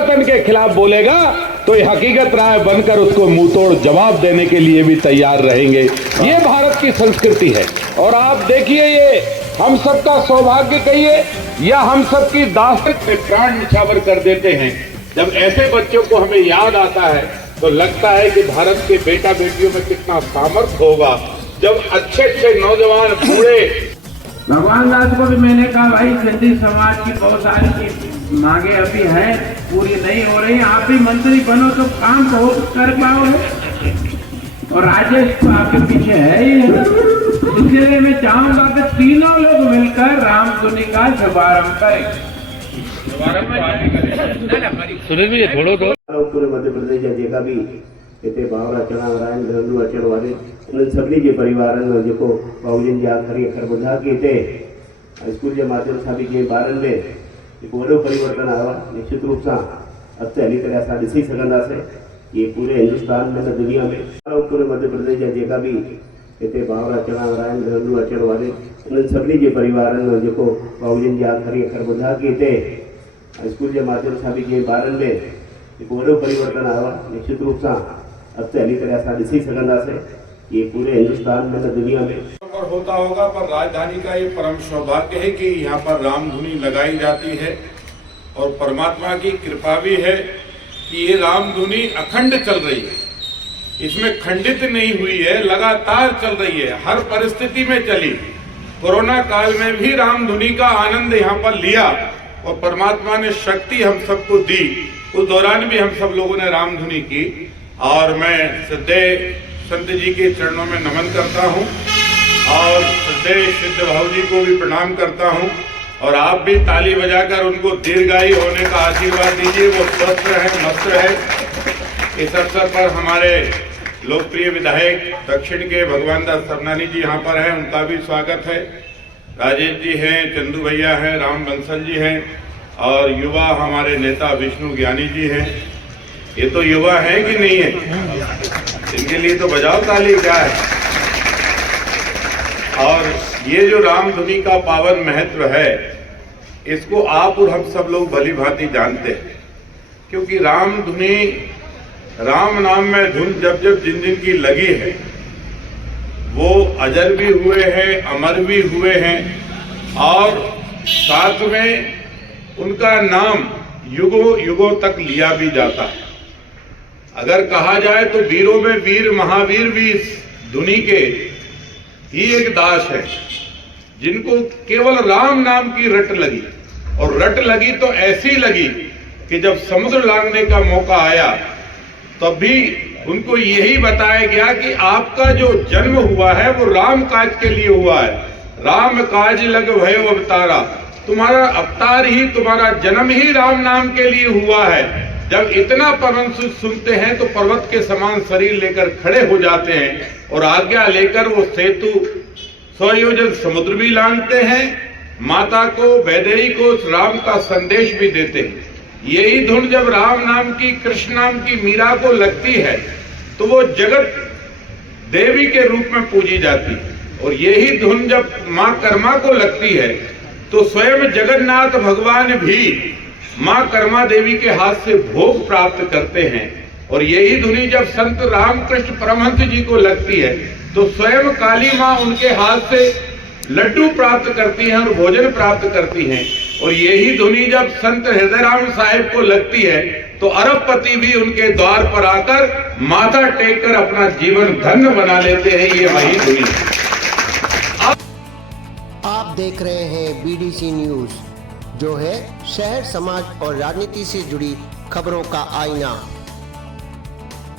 पुरातन के खिलाफ बोलेगा तो ये हकीकत राय बनकर उसको मुंह तोड़ जवाब देने के लिए भी तैयार रहेंगे। ये भारत की संस्कृति है। और आप देखिए, ये हम सबका सौभाग्य कहिए या हम सबकी दास्तान में प्राण निछावर कर देते हैं। जब ऐसे बच्चों को हमें याद आता है तो लगता है कि भारत के बेटा बेटियों में कितना सामर्थ्य होगा जब अच्छे अच्छे नौजवान बूढ़े। भगवान दास को भी मैंने कहा, भाई सिंधी समाज की बहुत सारी मांगे अभी हैं, पूरी नहीं हो रही, आप भी मंत्री बनो तो काम हो कर पाओगे। और राजेश तो आपके पीछे है ही है। इसलिए मैं चाहूंगा कि तीनों लोग मिलकर रामधुनी का शुभारंभ करें। सुनील भैया थोड़ो तो पूरे मध्य प्रदेश जा जेका भी हिते भावरा अचण वारा आहिनि, घरंदू अचण वारे, उन्हनि सभिनी जे परिवारनि में जेको बाबूजन जे आख़िरी अखर ॿुधा कि हिते स्कूल जे माध्यम सां बि जीअं ॿारनि में हिकु वॾो परिवर्तन आयो आहे। निश्चित रूप सां अॻिते हली करे असां ॾिसी सघंदासीं कि पूरे हिंदुस्तान में न दुनिया में पूरे मध्य प्रदेश जा जेका भी हिते भावरा अचण वारा आहिनि, घरंदू अचण वारे, उन्हनि सभिनी जे परिवारनि में जेको बाबूजन जे आख़िरी अखर ॿुधा कि हिते स्कूल के माध्यम से भी जीअं ॿारनि में हिकु वॾो परिवर्तन आयो आहे। निश्चित रूप सां अॻिते हली करे असां ॾिसी सघंदासीं कि पूरे हिंदुस्तान में न दुनिया में पर होता होगा। पर राजधानी का ये परम सौभाग्य है कि यहाँ पर रामधुनी लगाई जाती है और परमात्मा की कृपा भी है कि ये रामधुनी अखंड चल रही है, इसमें खंडित नहीं हुई है, लगातार चल रही है, हर परिस्थिति में चली। कोरोना काल में भी रामधुनी का आनंद यहाँ पर लिया और परमात्मा ने शक्ति हम सबको दी। उस दौरान भी हम सब लोगों ने रामधुनी की। और मैं श्रद्धेय संत जी के चरणों में नमन करता हूँ और श्रद्धेय सिद्ध भाव जी को भी प्रणाम करता हूँ। और आप भी ताली बजाकर उनको दीर्घायु होने का आशीर्वाद दीजिए, वो स्वस्थ रहे, मस्त रहे। इस अवसर पर हमारे लोकप्रिय विधायक दक्षिण के भगवान दास सरनानी जी यहाँ पर हैं, उनका भी स्वागत है। राजेश जी हैं, चंदू भैया हैं, राम बंसल जी हैं और युवा हमारे नेता विष्णु ज्ञानी जी हैं। ये तो युवा हैं कि नहीं है? इनके लिए तो बजाओ ताली, क्या है। और ये जो रामधुनी का पावन महत्व है, इसको आप और हम सब लोग भली भांति जानते हैं, क्योंकि रामधुनी, राम नाम में धुन जब जब जिन जिन की लगी है वो अजर भी हुए हैं, अमर भी हुए हैं और साथ में उनका नाम युगों युगों तक लिया भी जाता है। अगर कहा जाए तो वीरों में वीर महावीर भी इस धुनी के ही एक दास है, जिनको केवल राम नाम की रट लगी। और रट लगी तो ऐसी लगी कि जब समुद्र लांघने का मौका आया तब भी उनको यही बताया गया कि आपका जो जन्म हुआ है वो राम काज के लिए हुआ है। राम काज लग भयो अवतारा, तुम्हारा अवतार ही, तुम्हारा जन्म ही राम नाम के लिए हुआ है। जब इतना पवन सुनते हैं तो पर्वत के समान शरीर लेकर खड़े हो जाते हैं और आज्ञा लेकर वो सेतु 100 योजन समुद्र भी लांघते हैं, माता को, वैदेही को राम का संदेश भी देते हैं। यही धुन जब राम नाम की, कृष्ण नाम की मीरा को लगती है तो वो जगत देवी के रूप में पूजी जाती है। और यही धुन जब माँ कर्मा को लगती है तो स्वयं जगन्नाथ भगवान भी माँ कर्मा देवी के हाथ से भोग प्राप्त करते हैं। और यही धुनी जब संत रामकृष्ण परमहंस जी को लगती है तो स्वयं काली माँ उनके हाथ से लड्डू प्राप्त करती हैं और भोजन प्राप्त करती हैं। और यही धुनी जब संत हृदयराम साहिब को लगती है तो अरबपति भी उनके द्वार पर आकर माथा टेक कर अपना जीवन धन्य बना लेते हैं। ये वही धुनी। आप देख रहे हैं बीडीसी न्यूज, जो है शहर, समाज और राजनीति से जुड़ी खबरों का आईना।